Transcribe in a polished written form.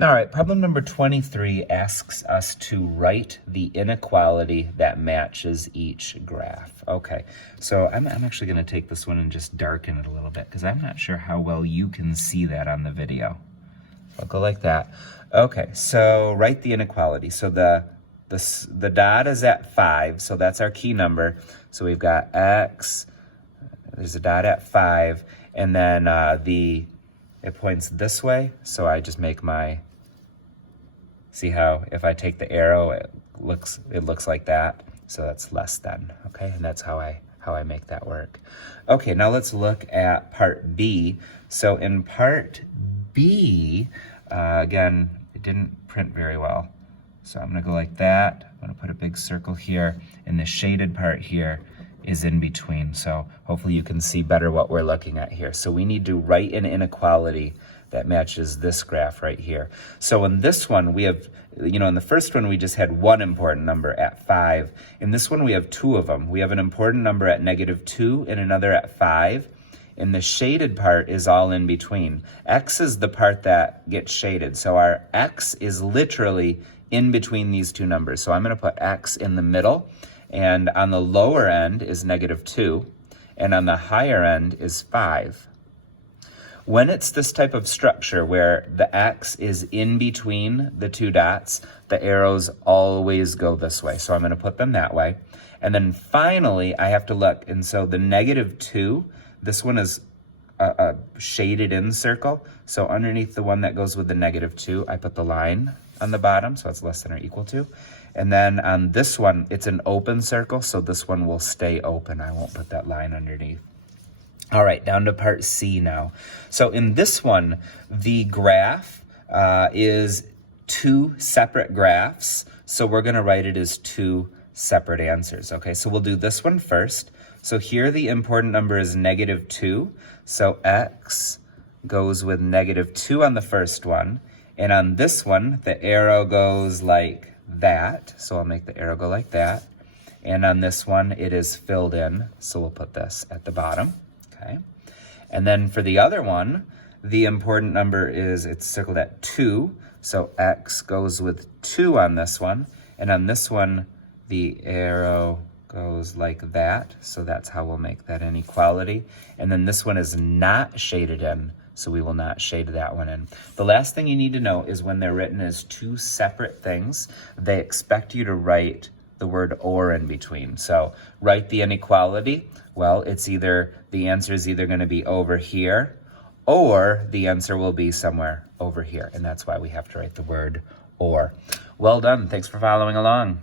All right, problem number 23 asks us to write the inequality that matches each graph. Okay, so I'm actually going to take this one and just darken it a little bit because I'm not sure how well you can see that on the video. I'll go like that. Okay, so write the inequality. So the dot is at 5, so that's our key number. So we've got x, there's a dot at 5, and then it points this way, so I just make my, see how if I take the arrow, it looks like that, so that's less than, okay? And that's how I make that work. Okay, now let's look at part B. So in part B, again, it didn't print very well. So I'm gonna go like that. I'm gonna put a big circle here, and the shaded part here is in between. So hopefully you can see better what we're looking at here. So we need to write an inequality that matches this graph right here. So in this one, we have, in the first one, we just had one important number at 5. In this one, we have two of them. We have an important number at -2 and another at 5. And the shaded part is all in between. X is the part that gets shaded. So our X is literally in between these two numbers. So I'm gonna put X in the middle, and on the lower end is -2, and on the higher end is 5. When it's this type of structure where the X is in between the two dots, the arrows always go this way. So I'm gonna put them that way. And then finally, I have to look, and so the -2, this one is a shaded in circle. So underneath the one that goes with the -2, I put the line on the bottom, so it's less than or equal to. And then on this one, it's an open circle, so this one will stay open. I won't put that line underneath. All right, down to part C now. So in this one, the graph is two separate graphs, so we're gonna write it as two separate answers, okay? So we'll do this one first. So here the important number is -2, so X goes with -2 on the first one, and on this one, the arrow goes like that, so I'll make the arrow go like that, and on this one, it is filled in, so we'll put this at the bottom, okay? And then for the other one, the important number is, it's circled at 2, so X goes with 2 on this one, and on this one, the arrow goes like that, so that's how we'll make that inequality. And then this one is not shaded in, so we will not shade that one in. The last thing you need to know is when they're written as two separate things, they expect you to write the word or in between. So write the inequality. Well, it's either, the answer is either gonna be over here, or the answer will be somewhere over here. And that's why we have to write the word or. Well done, thanks for following along.